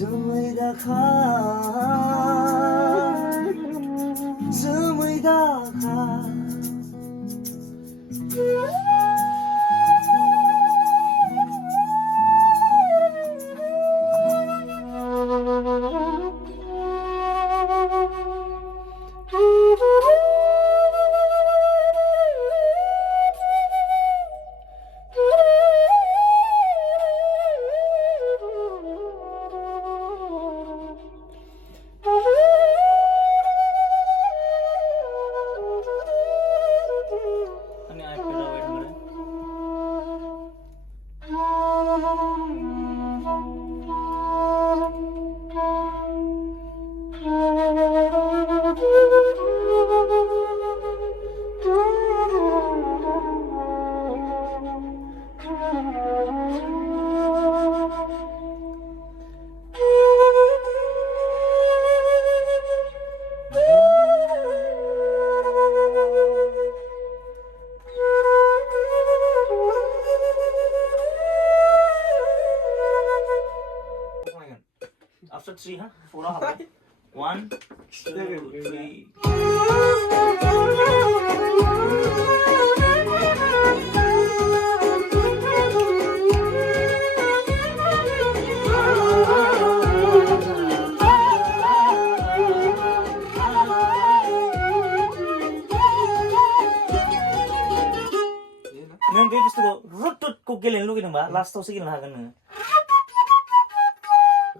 Jwmwi Dakha Jwmwi Dakha After 3, huh? 4 half. 1, 2, 3. Nang bebas tu rutut ko gilin lu gitu mbak, last tau segini lah kan?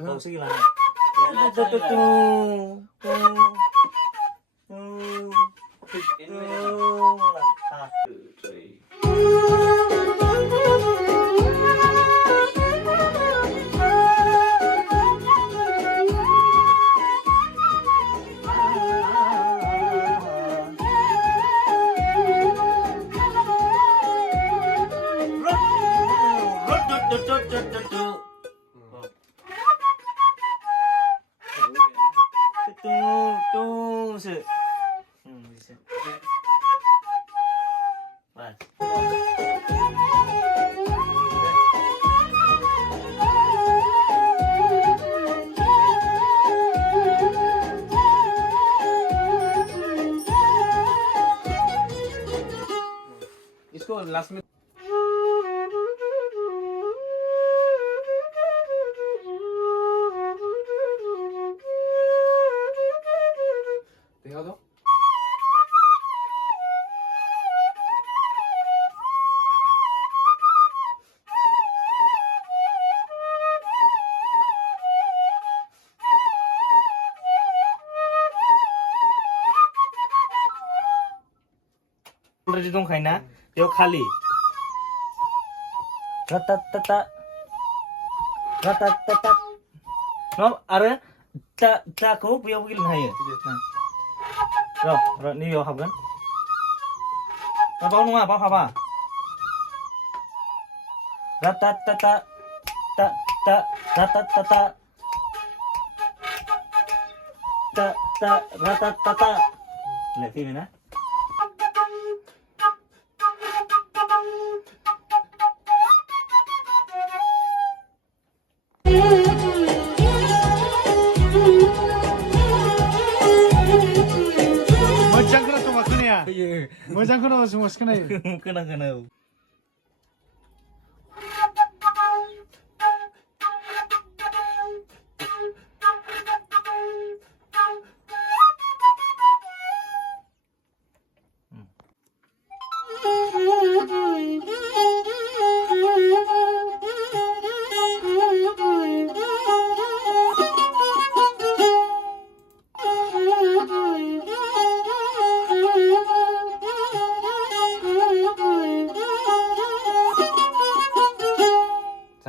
Tau segini lah. इसको last में दिखा दो already dongखायो ना बेयाव खालि राताताता राताताता न आरो दाखौ बेयाव गेलेनो हायो र नैबेयाव हाबगोन बाव नङा बाव हाबा राताताता ता ता राताताता ता ता राताताता ले फैबाय ना मोजां खोनायो जों खोनायो खोनागोन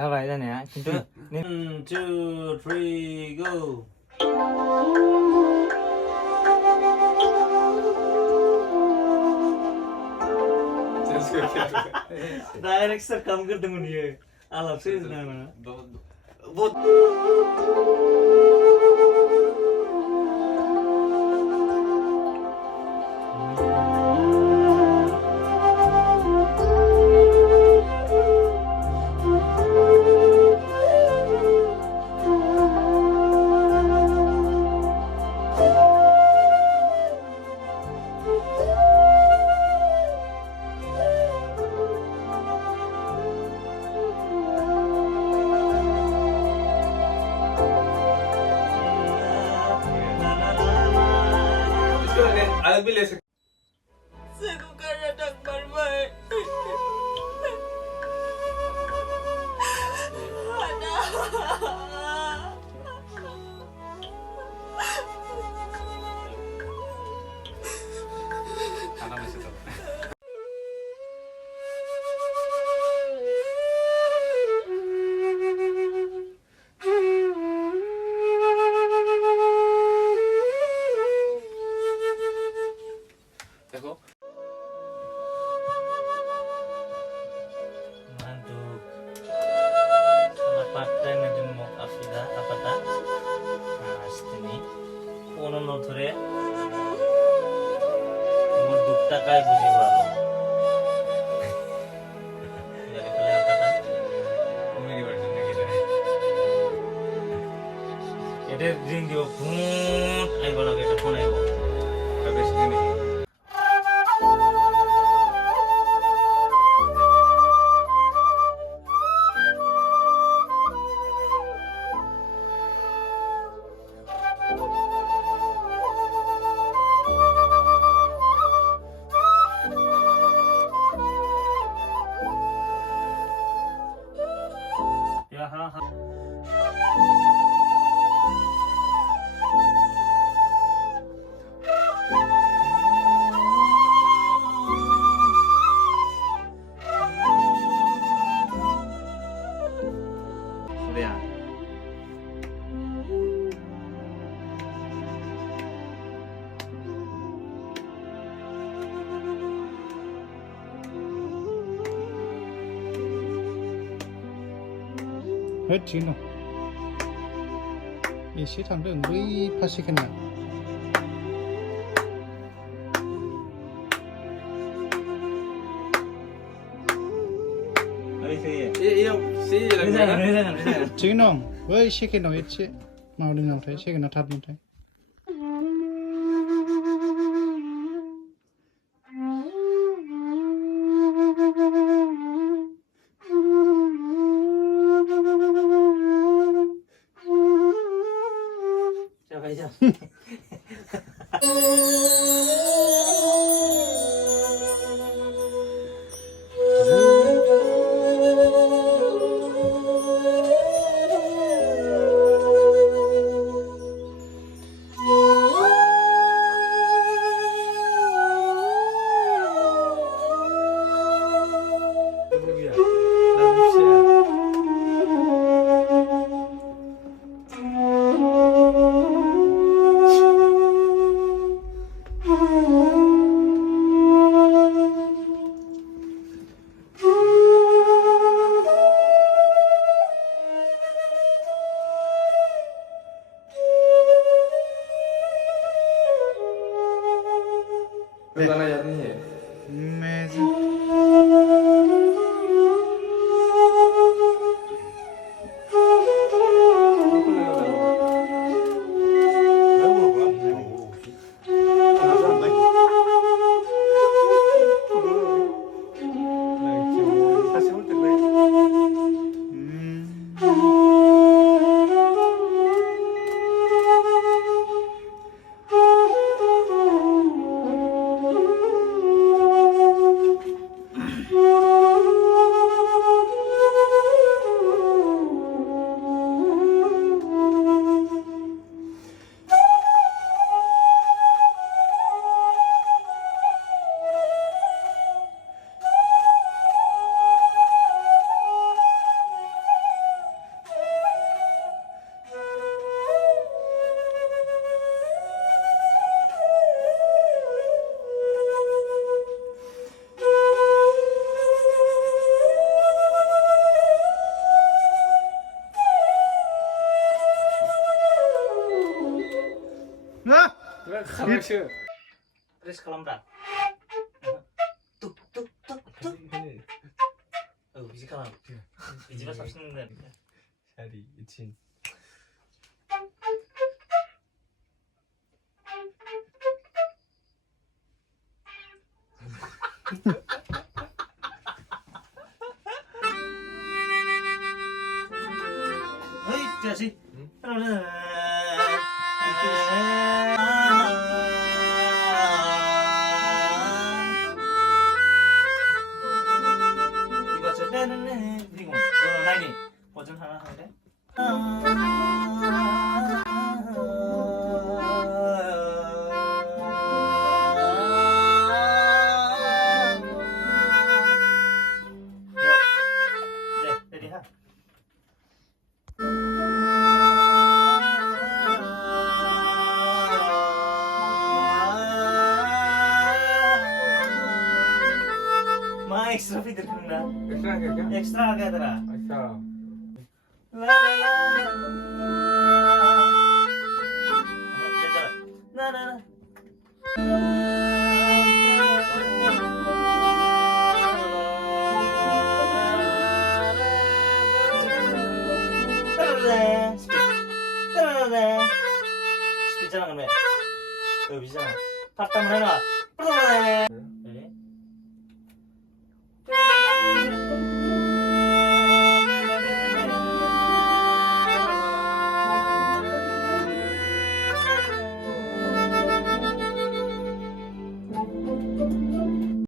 जाबाय जानाया खिन्थु 1 2 3 go डाइरेक्ट सर काम गर्दोंमोन बियो आलापसो बहुत I'll be less. Segukarnya dak barmai. Ada. Anak masih tahu. Dekw. Mantuk. Selamat pakai nanti mau afida apa tak? Nah, sini. Kono noture. Mau dukta kai busi baru. Jadi pilih apa tak? Comedy version nya kita. Itu ring dia pun. Ayo kalau kita pun ayo. Habis ini. Ya ha ha. Udah. hết chín rồi thì sẽ thằng đường với Pacific này Iya, sih lagi. chín rồi với chicken nó hết chứ màu đừng nào thấy chicken nó thật như thế Siapa aja? Gimana ya nih? Karşı. Terus kelembat. Tuk tuk tuk tuk. Oh, bizi kalam. Bizi pas sapsın. Hadi için. Hei, jese. 버튼 하나 하는데. 네, 레디 하. 마 엑스트라 피드 그런가? Ekstra kagak? 엑스트라 하게 하더라. Ekstra. 나나나. 스피잖아 그러면. 여기 비잖아. 팝 한번 해놔.